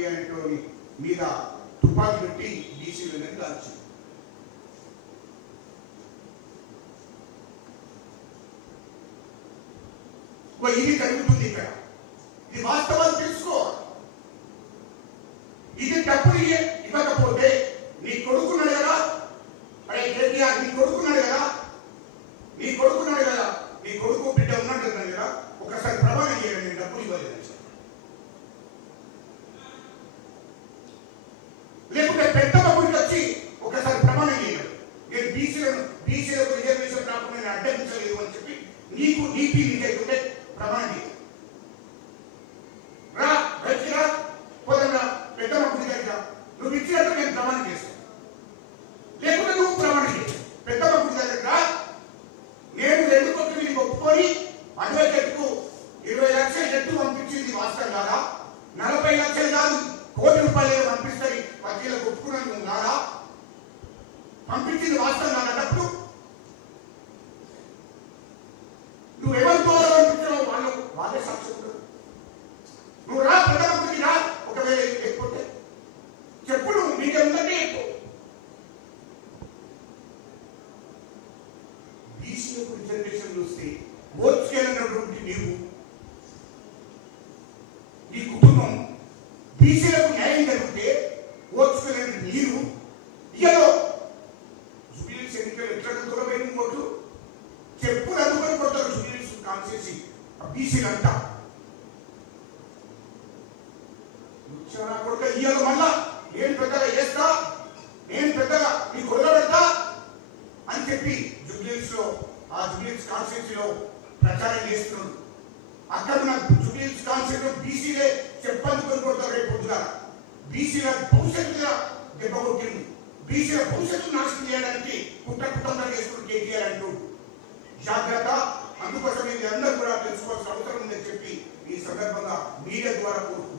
రెడ్డి అనేటువంటి మీద తుపాకీ పెట్టి బీసీలను కాల్చి ఇది జరుగుతుంది ఇక్కడ. ఇది వాస్తవాలు తెలుసుకో. ఇది డబ్బులు ఇవ్వకపోతే నీ కొడుకున్నాడు కదా, అరే కేటీఆర్ నీ కొడుకున్నాడు కదా, నీ కొడుకు బిడ్డ ఉన్నాడు కదా, ఒకసారి ప్రమాణం చేయాలి నేను డబ్బులు ఇవ్వలేదు. లేకుంటే పెద్దమ్మ గుడికి వచ్చి ఒకసారి ప్రమాణం చేయలేదు, నేను బీసీలకు రిజర్వేషన్ రాకుండా నేను అడ్డగించలేదు అని చెప్పి నీకు నీతి నీకైతుంటే ప్రమాణం చేయాలి. రా బయటికి రా, పోదా పెద్దమ్మ గుడి దగ్గర నువ్వు ఇచ్చినట్టు నేను ప్రమాణం చేస్తాను. లేకుంటే నువ్వు ప్రమాణం చేయాలి. పెద్దమ్మ గుడి దగ్గర రా, నేను 2 కోట్లు నీకు ఒప్పుకొని అడ్వకేట్కు 20 లక్షల చెట్టు పంపించింది వాస్తవం కాదా? 40 లక్షలు కాదు ₹1 కోటి పంపిస్తుంది వకీలకు ఒప్పుకున్నాను కాదా? పంపించింది వాస్తవం కాదన్నప్పుడు నువ్వు ఎవరితో పంపించావు వాళ్ళే సాక్షులు. నువ్వు రా ప్రధానమంత్రికి రా, ఒకవేళ లేకపోతే చెప్పు, నువ్వు నీకేముందంటే చెప్పు. బీసీలకు రిజర్వేషన్ చూస్తే ఓర్చుకెళ్ళినటువంటి నీవు, నీ కుటుంబం బీసీలకు న్యాయం జరిగితే ఓర్చుకెళ్ళిన మీరు ఇయలో జూబ్లీహిల్స్ ఎన్నికలు ఎట్లా దూరమైన ఓట్లు చెప్పులు అందుకొని కొడతారు. జూబ్లీహిల్స్ కాన్స్టిట్యూన్సీ బీసీలంతా కొడుక ఇయ్యాలి. మళ్ళా నేను పెద్దగా చేస్తా, నేను పెద్దగా నీ కొడుకు పెడతా అని చెప్పి జూబ్లీహిల్స్ లో ఆ జూబ్లీహిల్స్ కాన్స్టిట్యూన్సీలో ప్రచారం చేస్తున్నాడు. అక్కడ నాకు జూబ్లీహిల్స్ కాన్స్టిట్యూన్సీలో బీసీలే చెప్పందుకొని కొడతారు. రేపు పొద్దుగా బీసీల భవిష్యత్తుగా దెబ్బ కొట్టింది. బీసీల భవిష్యత్తు నాశనం చేయడానికి కుట్రకుట్టంగా చేస్తున్న కేటీఆర్ అంటూ జాగ్రత్త. అందుకోసం ఇది అందరూ కూడా తెలుసుకోవాల్సిన అవసరం ఉందని చెప్పి ఈ సందర్భంగా మీడియా ద్వారా కోరుకుంటున్నాను.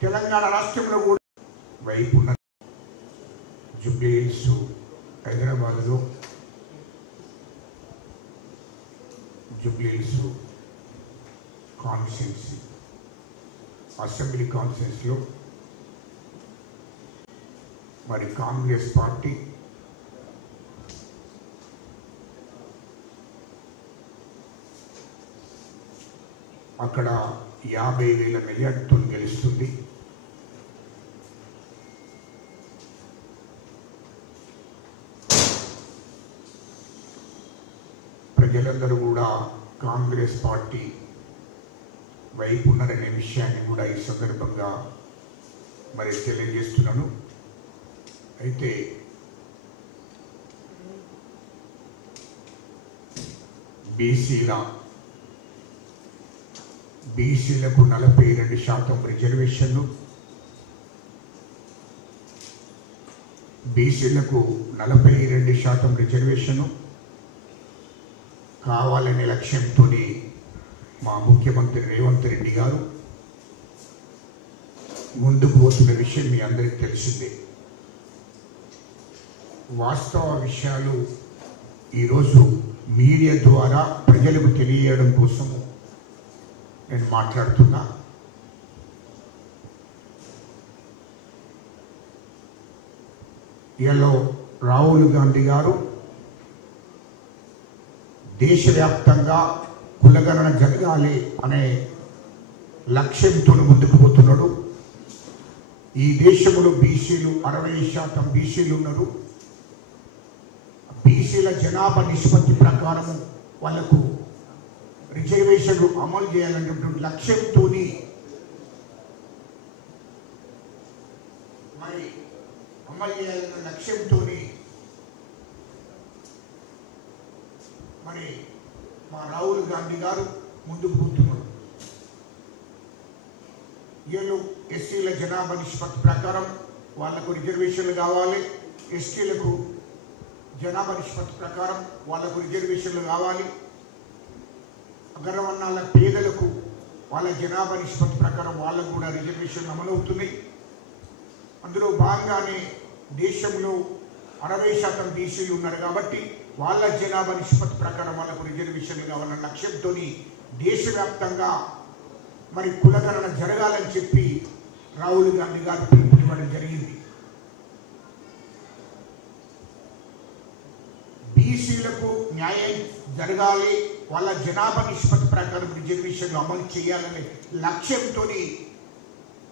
తెలంగాణ రాష్ట్రంలో కూడా వైపు ఉన్న జూబ్లీహిల్స్ హైదరాబాద్లో జూబ్లీహిల్స్ కాన్స్టిట్యున్సీ అసెంబ్లీ కాన్స్టిట్యున్సీలో మరి కాంగ్రెస్ పార్టీ అక్కడ 50,000 మెజార్టీతో గెలుస్తుంది. ప్రజలందరూ కూడా కాంగ్రెస్ పార్టీ వైపు ఉన్నారనే విషయాన్ని కూడా ఈ సందర్భంగా మరి తెలియజేస్తున్నాను. అయితే బీసీలకు 42% రిజర్వేషన్లు, బీసీలకు 42% రిజర్వేషను కావాలనే లక్ష్యంతో మా ముఖ్యమంత్రి రేవంత్ రెడ్డి గారు ముందుకు పోతున్న విషయం మీ అందరికీ తెలిసిందే. వాస్తవ విషయాలు ఈరోజు మీడియా ద్వారా ప్రజలకు తెలియజేయడం కోసం నేను మాట్లాడుతున్నా. ఇలా రాహుల్ గాంధీ గారు దేశవ్యాప్తంగా కులగణన జరగాలి అనే లక్ష్యంతో ముందుకు పోతున్నాడు. ఈ దేశంలో బీసీలు 60% బీసీలు ఉన్నారు. బీసీల జనాభా నిష్పత్తి ప్రకారం వాళ్లకు రిజర్వేషన్లు అమలు చేయాలనేటువంటి లక్ష్యంతో మరి అమలు చేయాలన్న లక్ష్యంతో మరి మా రాహుల్ గాంధీ గారు ముందుకు పోతున్నారు. వీళ్ళు ఎస్సీల జనాభా నిష్పత్తి ప్రకారం వాళ్లకు రిజర్వేషన్లు కావాలి, ఎస్టీలకు జనాభా నిష్పత్తి ప్రకారం వాళ్లకు రిజర్వేషన్లు కావాలి, అగ్రవర్ణాల పేదలకు వాళ్ళ జనాభా నిష్పత్తి ప్రకారం వాళ్ళకు కూడా రిజర్వేషన్లు అమలవుతున్నాయి. అందులో భాగంగానే దేశంలో 60% బీసీలు ఉన్నారు కాబట్టి వాళ్ళ జనాభా నిష్పత్తి ప్రకారం వాళ్ళకు రిజర్వేషన్లు కావాలన్న లక్ష్యంతో దేశవ్యాప్తంగా మరి కులగణన జరగాలని చెప్పి రాహుల్ గాంధీ గారు పిలుపునివ్వడం జరిగింది. బీసీలకు న్యాయం జరగాలి, వాళ్ళ జనాభా నిష్పత్తి ప్రకారం రిజర్వేషన్లు అమలు చేయాలనే లక్ష్యంతో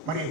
మరి